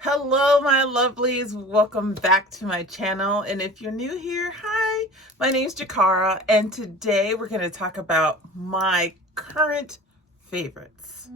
Hello, my lovelies. Welcome back to my channel. And if you're new here, hi, my name's Jakara. And today we're going to talk about my current favorites.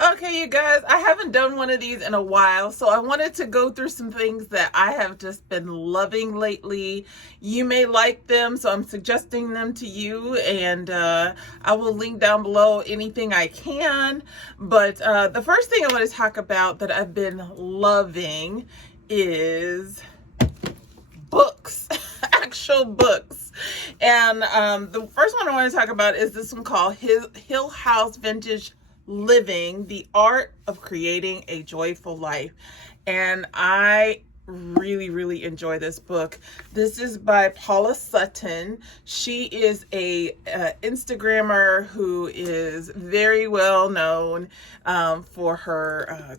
Okay, you guys, I haven't done one of these in a while, so I wanted to go through some things that I have just been loving lately. You may like them, so I'm suggesting them to you, and I will link down below anything I can. But the first thing I want to talk about that I've been loving is books, actual books. And the first one I want to talk about is this one called Hill House Vintage Living, the Art of Creating a Joyful Life. And I really enjoy this book. This is by Paula Sutton. She is a Instagrammer who is very well known for her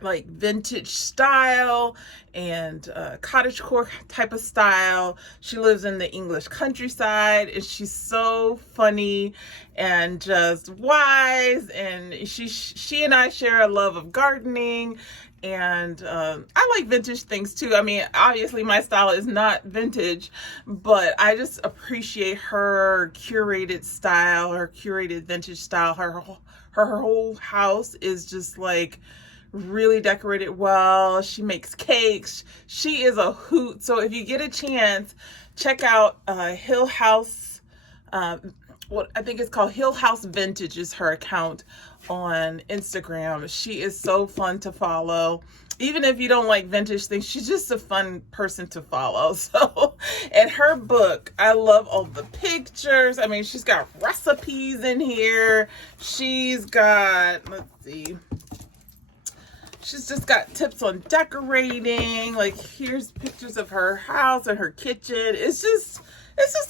like vintage style and cottagecore type of style. She lives in the English countryside, and she's so funny and just wise, and she and I share a love of gardening, and I like vintage things too. I mean, obviously my style is not vintage, but I just appreciate her curated style, her curated vintage style. Her whole house is just like really decorated well. She makes cakes. She is a hoot. So if you get a chance, check out Hill House. What I think it's called Hill House Vintage is her account on Instagram. She is so fun to follow. Even if you don't like vintage things, she's just a fun person to follow. So, and her book, I love all the pictures. I mean, she's got recipes in here. She's got, let's see, she's just got tips on decorating. Like, here's pictures of her house and her kitchen. It's just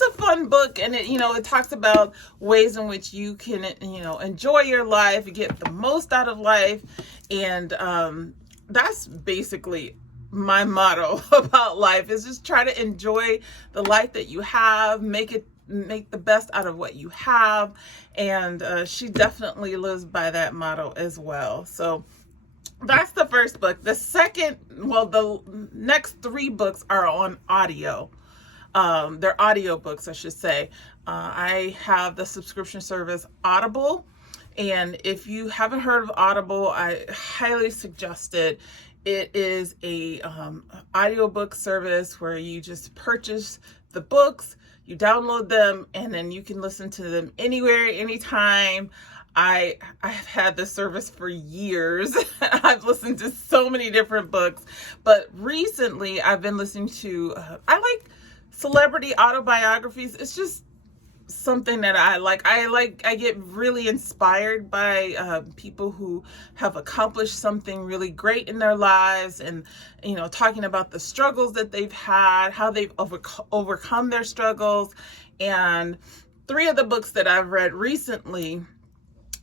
a fun book, and it talks about ways in which you can enjoy your life, get the most out of life, and that's basically my motto about life, is just try to enjoy the life that you have, make the best out of what you have, and she definitely lives by that motto as well. So that's the first book. The next three books are on audio. They're audiobooks, I should say. I have the subscription service Audible, and if you haven't heard of Audible, I highly suggest it. It is a audiobook service where you just purchase the books, you download them, and then you can listen to them anywhere, anytime. I've had this service for years. I've listened to so many different books, but recently I've been listening to, I like celebrity autobiographies. It's just something that I like. I get really inspired by people who have accomplished something really great in their lives, and talking about the struggles that they've had, how they've overcome their struggles. And three of the books that I've read recently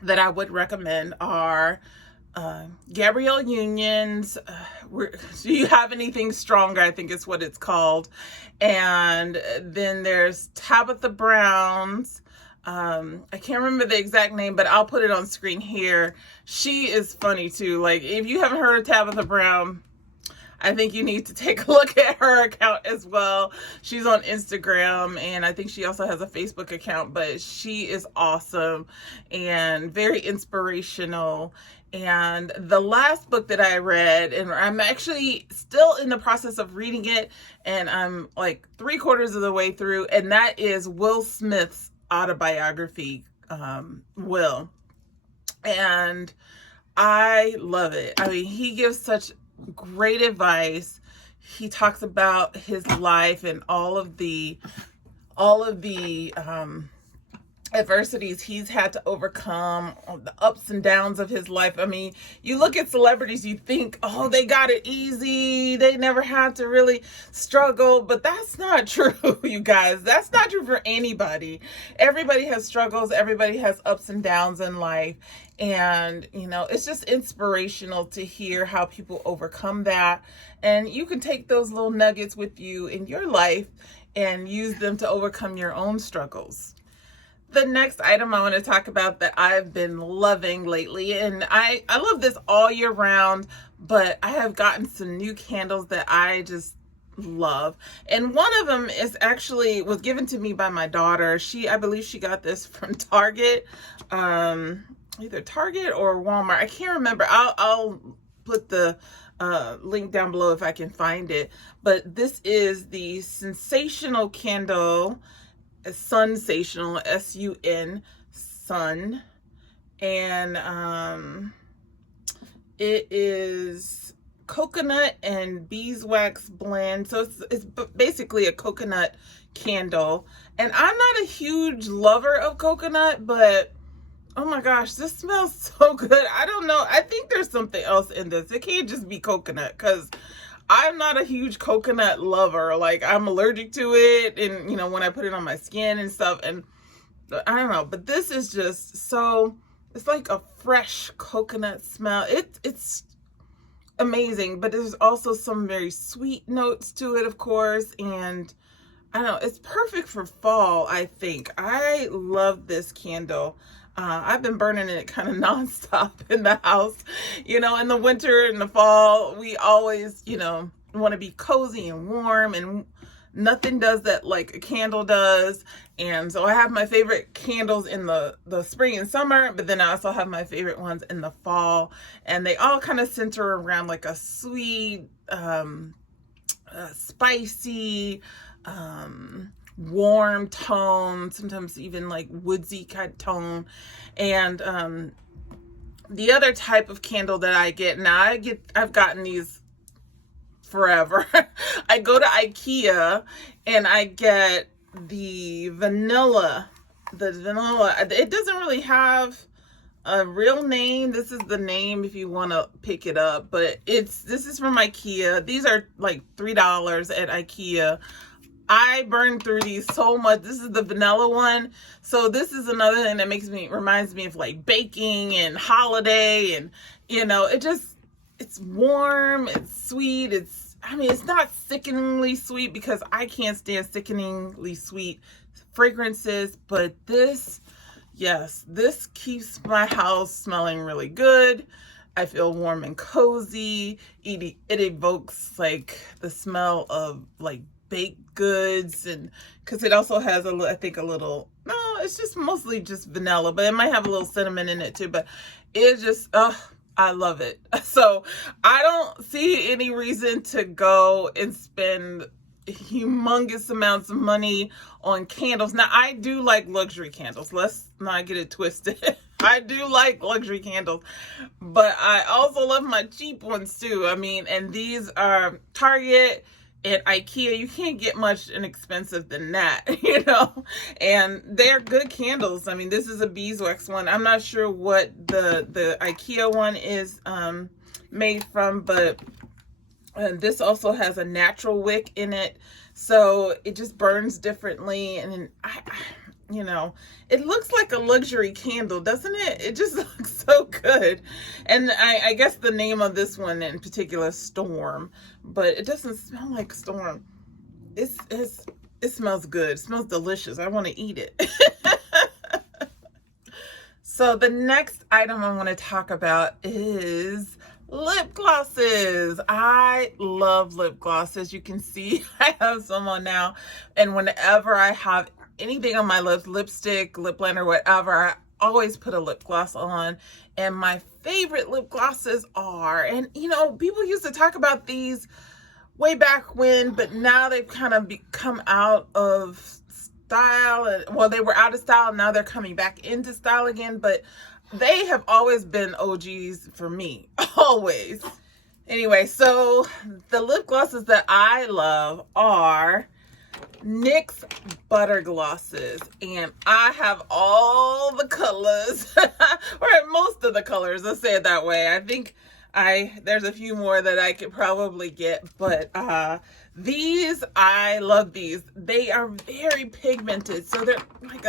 that I would recommend are Gabrielle Union's Do You Have Anything Stronger, I think is what it's called. And then there's Tabitha Brown's, I can't remember the exact name, but I'll put it on screen here. She is funny too. Like, if you haven't heard of Tabitha Brown, I think you need to take a look at her account as well. She's on Instagram, and I think she also has a Facebook account, but she is awesome and very inspirational. And the last book that I read, and I'm actually still in the process of reading it, and I'm like 3/4 of the way through, and that is Will Smith's autobiography, Will. And I love it. I mean, he gives such great advice. He talks about his life and all of the adversities he's had to overcome, the ups and downs of his life. I mean, you look at celebrities, you think, oh, they got it easy, they never had to really struggle, but that's not true, you guys. That's not true for anybody. Everybody has struggles, everybody has ups and downs in life, And, you know, it's just inspirational to hear how people overcome that. And you can take those little nuggets with you in your life and use them to overcome your own struggles. The next item I want to talk about that I've been loving lately, and I love this all year round, but I have gotten some new candles that I just love. And one of them is actually was given to me by my daughter. I believe she got this from Target, either Target or Walmart. I can't remember. I'll put the link down below if I can find it. But this is the Sensational Candle, Sunsational, S-U-N, Sun, and it is coconut and beeswax blend. So it's basically a coconut candle. And I'm not a huge lover of coconut, but oh my gosh, this smells so good. I don't know. I think there's something else in this. It can't just be coconut, because I'm not a huge coconut lover. Like, I'm allergic to it, and you know, when I put it on my skin and stuff, and I don't know, but this is just so, it's like a fresh coconut smell. It's amazing, but there's also some very sweet notes to it, of course, and I don't know, it's perfect for fall, I think. I love this candle. I've been burning it kind of nonstop in the house. You know, in the winter and the fall, we always, you know, want to be cozy and warm, and nothing does that like a candle does. And so I have my favorite candles in the spring and summer, but then I also have my favorite ones in the fall. And they all kind of center around like a sweet, spicy, warm tone, sometimes even like woodsy kind of tone. And the other type of candle that I get now, I've gotten these forever. I go to IKEA and I get the vanilla. It doesn't really have a real name. This is the name if you want to pick it up, but this is from IKEA. These are like $3 at IKEA. I burn through these so much. This is the vanilla one. So this is another thing that reminds me of like baking and holiday, and you know, it's warm, it's sweet, it's not sickeningly sweet, because I can't stand sickeningly sweet fragrances, but this keeps my house smelling really good. I feel warm and cozy. It evokes like the smell of like baked goods, and because it also has it's just mostly just vanilla, but it might have a little cinnamon in it too, but it just, I love it. So I don't see any reason to go and spend humongous amounts of money on candles. Now, I do like luxury candles. Let's not get it twisted. I do like luxury candles, but I also love my cheap ones too. I mean, and these are Target and IKEA. You can't get much inexpensive than that, you know, and they're good candles. I mean, this is a beeswax one. I'm not sure what the IKEA one is made from, but this also has a natural wick in it, so it just burns differently. And you know, it looks like a luxury candle, doesn't it? It just looks so good. And I guess the name of this one in particular is Storm, but it doesn't smell like Storm. It smells good. It smells delicious. I want to eat it. So the next item I want to talk about is lip glosses. I love lip glosses. You can see I have some on now, and whenever I have anything on my lips, lipstick, lip liner, whatever, I always put a lip gloss on. And my favorite lip glosses are, and you know, people used to talk about these way back when, but now they've kind of come out of style. Well, they were out of style, now they're coming back into style again, but they have always been OGs for me, always. Anyway, so the lip glosses that I love are NYX Butter Glosses, and I have all the colors, or most of the colors, let's say it that way. I think there's a few more that I could probably get, but I love these. They are very pigmented, so they're like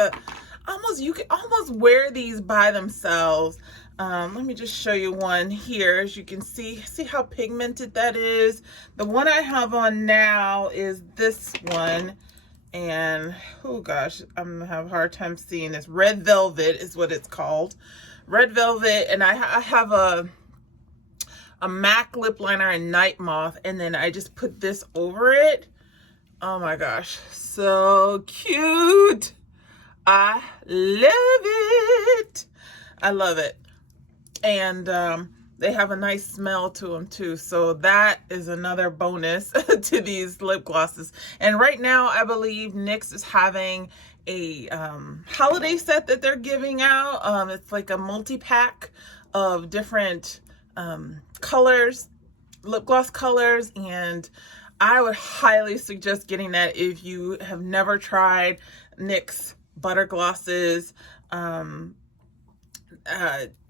you can almost wear these by themselves. Let me just show you one here. As you can see how pigmented that is. The one I have on now is this one. And, oh gosh, I'm gonna have a hard time seeing this. Red Velvet is what it's called. Red Velvet, and I have a MAC lip liner in Night Moth, and then I just put this over it. Oh my gosh, so cute. I love it. I love it. And they have a nice smell to them too. So that is another bonus to these lip glosses. And right now, I believe NYX is having a holiday set that they're giving out. It's like a multi-pack of different colors, lip gloss colors, and I would highly suggest getting that if you have never tried NYX butter glosses.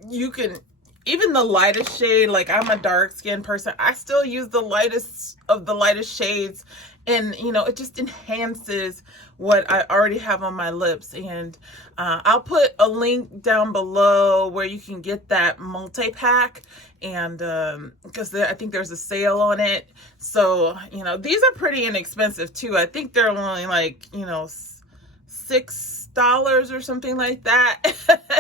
You can, even the lightest shade, like I'm a dark skinned person, I still use the lightest of the lightest shades, and you know, it just enhances what I already have on my lips. And I'll put a link down below where you can get that multi-pack, and because I think there's a sale on it. So you know, these are pretty inexpensive too. I think they're only like, you know, $6 or something like that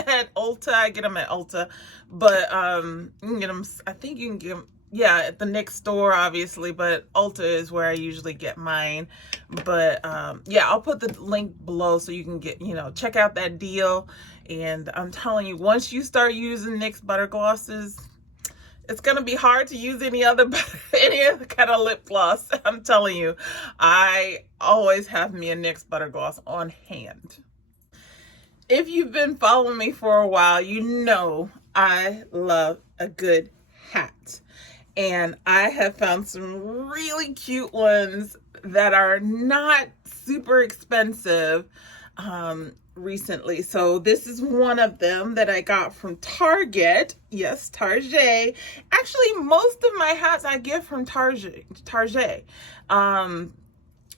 at Ulta. I get them at Ulta, but you can get them, I think you can get them, yeah, at the NYX store obviously, but Ulta is where I usually get mine. But yeah, I'll put the link below so you can get, you know, check out that deal. And I'm telling you, once you start using NYX butter glosses, it's gonna be hard to use any other kind of lip gloss. I'm telling you, I always have me a NYX butter gloss on hand. If you've been following me for a while, you know I love a good hat. And I have found some really cute ones that are not super expensive recently. So this is one of them that I got from Target. Yes, Target. Actually, most of my hats I get from Target.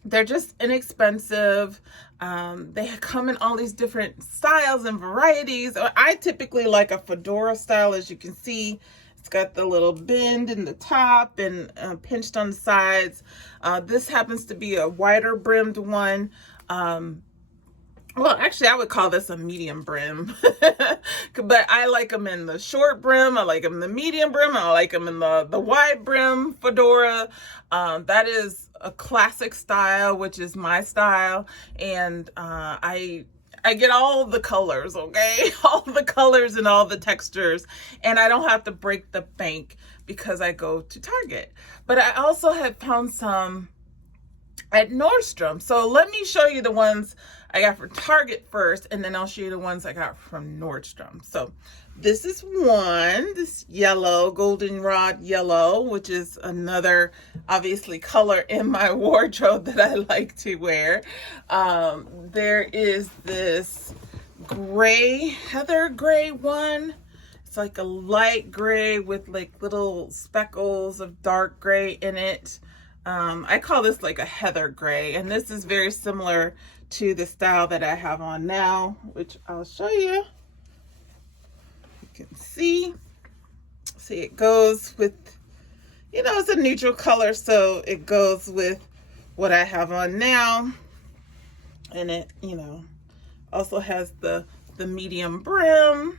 They're just inexpensive. They come in all these different styles and varieties. I typically like a fedora style, as you can see. It's got the little bend in the top and pinched on the sides. This happens to be a wider brimmed one. Well, actually, I would call this a medium brim, but I like them in the short brim. I like them in the medium brim. I like them in the wide brim fedora. That is a classic style, which is my style. And I get all the colors, okay? All the colors and all the textures. And I don't have to break the bank because I go to Target. But I also had found some at Nordstrom. So let me show you the ones I got from Target first, and then I'll show you the ones I got from Nordstrom. So this is one, this yellow, goldenrod yellow, which is another obviously color in my wardrobe that I like to wear. There is this gray, heather gray one. It's like a light gray with like little speckles of dark gray in it. I call this like a heather gray, and this is very similar to the style that I have on now, which I'll show you. You can see it goes with, you know, it's a neutral color, so it goes with what I have on now. And it, you know, also has the medium brim.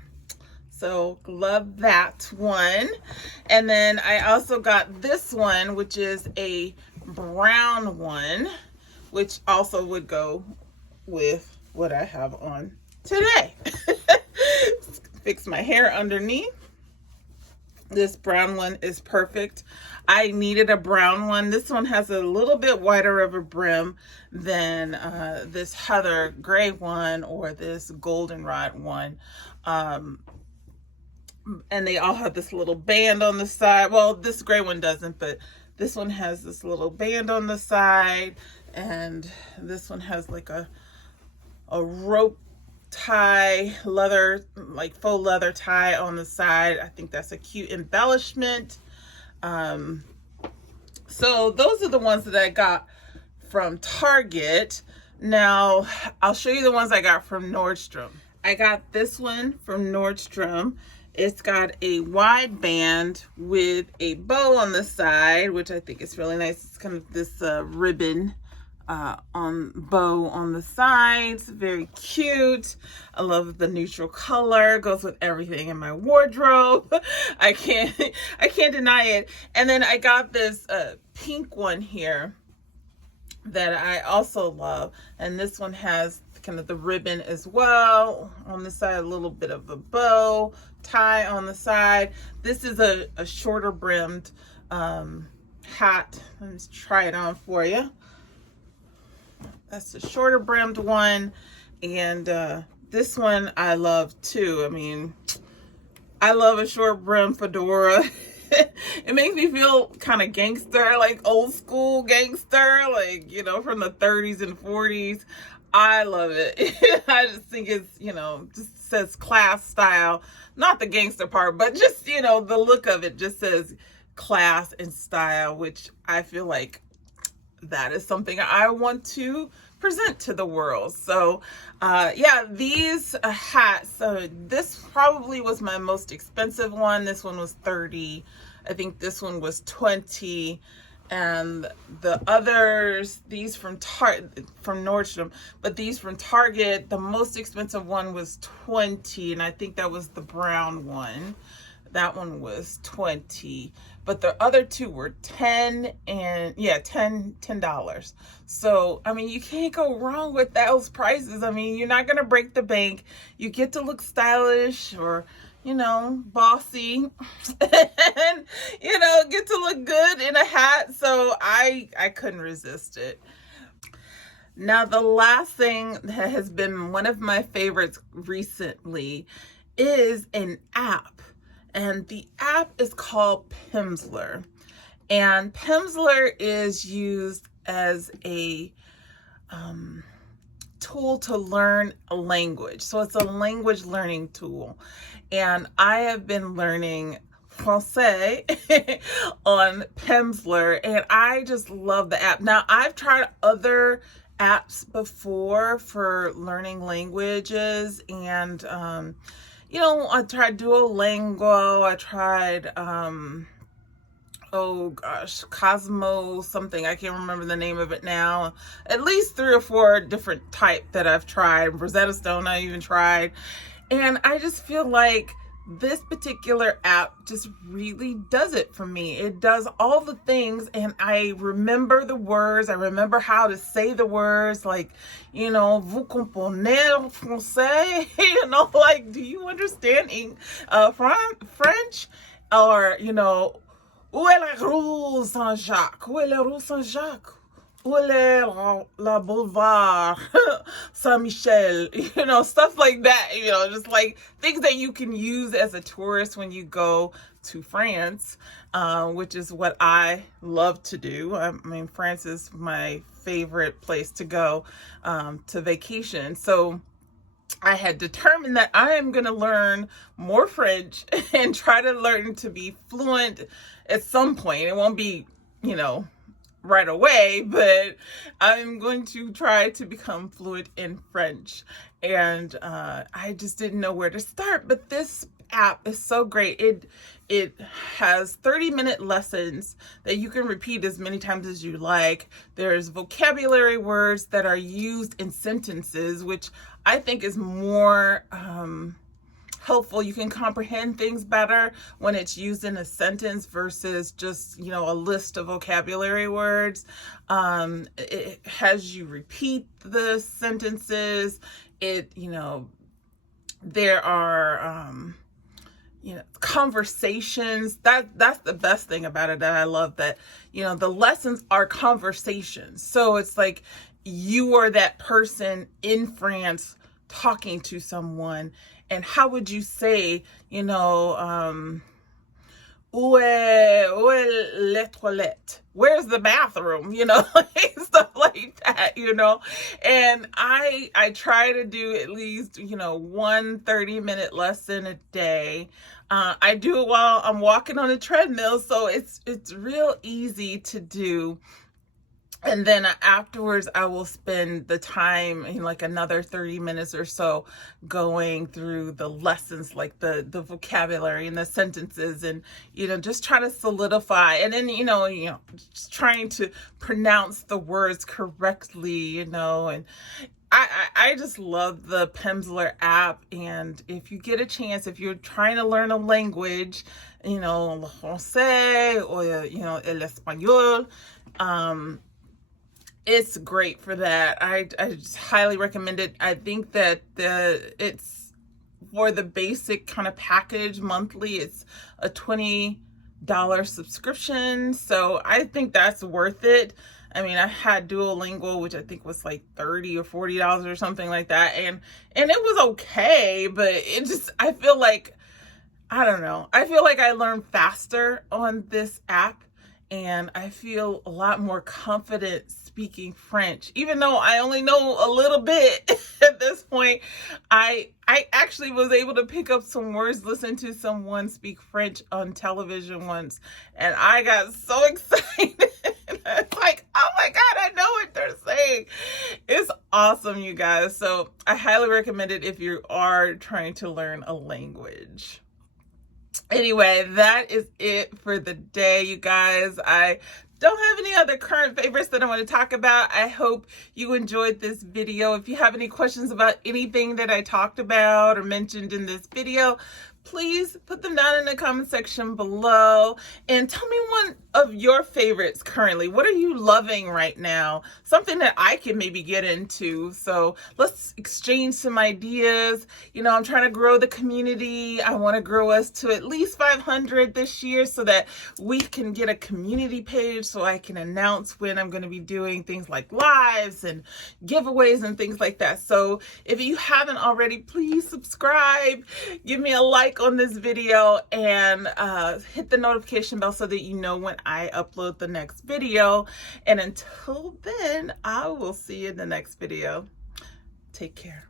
So love that one. And then I also got this one, which is a brown one, which also would go with what I have on today. Fix my hair underneath. This brown one is perfect. I needed a brown one. This one has a little bit wider of a brim than this heather gray one or this goldenrod one. And they all have this little band on the side. Well, this gray one doesn't, but this one has this little band on the side, and this one has like a rope tie, leather, like faux leather tie on the side. I think that's a cute embellishment. So those are the ones that I got from Target. Now I'll show you the ones I got from Nordstrom. I got this one from Nordstrom, It's got a wide band with a bow on the side, which I think is really nice. It's kind of this ribbon on bow on the sides. Very cute. I love the neutral color. Goes with everything in my wardrobe. I can't deny it. And then I got this pink one here that I also love, and this one has kind of the ribbon as well on the side, a little bit of a bow tie on the side. This is a shorter brimmed hat. Let me try it on for you. That's the shorter brimmed one, and this one I love too. I mean, I love a short brim fedora. It makes me feel kind of gangster, like old school gangster, like, you know, from the 30s and 40s. I love it. I just think it's, you know, just says class style, not the gangster part, but just, you know, the look of it just says class and style, which I feel like that is something I want to present to the world. So yeah, these hats, this probably was my most expensive one. This one was $30. I think this one was $20. And the others, these from Nordstrom, but these from Target, the most expensive one was $20, and I think that was the brown one. That one was $20, but the other two were $10 and $10. So, I mean, you can't go wrong with those prices. I mean, you're not going to break the bank. You get to look stylish or, you know, bossy, and, you know, get to look good in a hat. So I couldn't resist it. Now, the last thing that has been one of my favorites recently is an app. And the app is called Pimsleur. And Pimsleur is used as a tool to learn a language. So it's a language learning tool. And I have been learning Francais on Pimsleur, and I just love the app. Now, I've tried other apps before for learning languages, and you know, I tried Duolingo, I tried, oh gosh, Cosmo something, I can't remember the name of it now. At least 3 or 4 different type that I've tried. Rosetta Stone I even tried. And I just feel like this particular app just really does it for me. It does all the things, and I remember the words. I remember how to say the words, like, you know, vous comprenez français? You know, like, do you understand French? Or, you know, où est la rue Saint-Jacques? Où est la rue Saint-Jacques? Où est la boulevard Saint-Michel? You know, stuff like that, you know, just like things that you can use as a tourist when you go to France, which is what I love to do. I mean, France is my favorite place to go to vacation. So I had determined that I am going to learn more French and try to learn to be fluent at some point. It won't be, you know, right away, but I'm going to try to become fluent in French. And I just didn't know where to start, but this app is so great. It has 30-minute lessons that you can repeat as many times as you like. There's vocabulary words that are used in sentences, which I think is more helpful. You can comprehend things better when it's used in a sentence versus just, you know, a list of vocabulary words. It has you repeat the sentences. It, you know, there are, you know, conversations. That's the best thing about it, that I love, that, you know, the lessons are conversations. So it's like you are that person in France talking to someone, and how would you say, you know, où est les toilettes? Where's the bathroom? You know, stuff like that, you know. And I try to do at least, you know, 1 30-minute lesson a day. I do it while I'm walking on a treadmill, so it's real easy to do. And then afterwards, I will spend the time in like another 30 minutes or so going through the lessons, like the vocabulary and the sentences, and, you know, just try to solidify. And then, just trying to pronounce the words correctly, and I just love the Pimsleur app. And if you get a chance, if you're trying to learn a language, le français or, el español, it's great for that. I just highly recommend it. I think that it's for the basic kind of package monthly. It's a $20 subscription. So I think that's worth it. I mean, I had Duolingo, which I think was like $30 or $40 or something like that. And it was okay, but I feel like, I don't know. I feel like I learn faster on this app, and I feel a lot more confident speaking French. Even though I only know a little bit at this point, I actually was able to pick up some words, listen to someone speak French on television once, and I got so excited. It's like, oh my God, I know what they're saying. It's awesome, you guys. So I highly recommend it if you are trying to learn a language. Anyway, that is it for the day, you guys. I don't have any other current favorites that I want to talk about. I hope you enjoyed this video. If you have any questions about anything that I talked about or mentioned in this video, please put them down in the comment section below and tell me one of your favorites currently. What are you loving right now? Something that I can maybe get into. So let's exchange some ideas. I'm trying to grow the community. I want to grow us to at least 500 this year so that we can get a community page so I can announce when I'm going to be doing things like lives and giveaways and things like that. So if you haven't already, please subscribe, give me a like on this video, and hit the notification bell so that you know when I upload the next video. And until then, I will see you in the next video. Take care.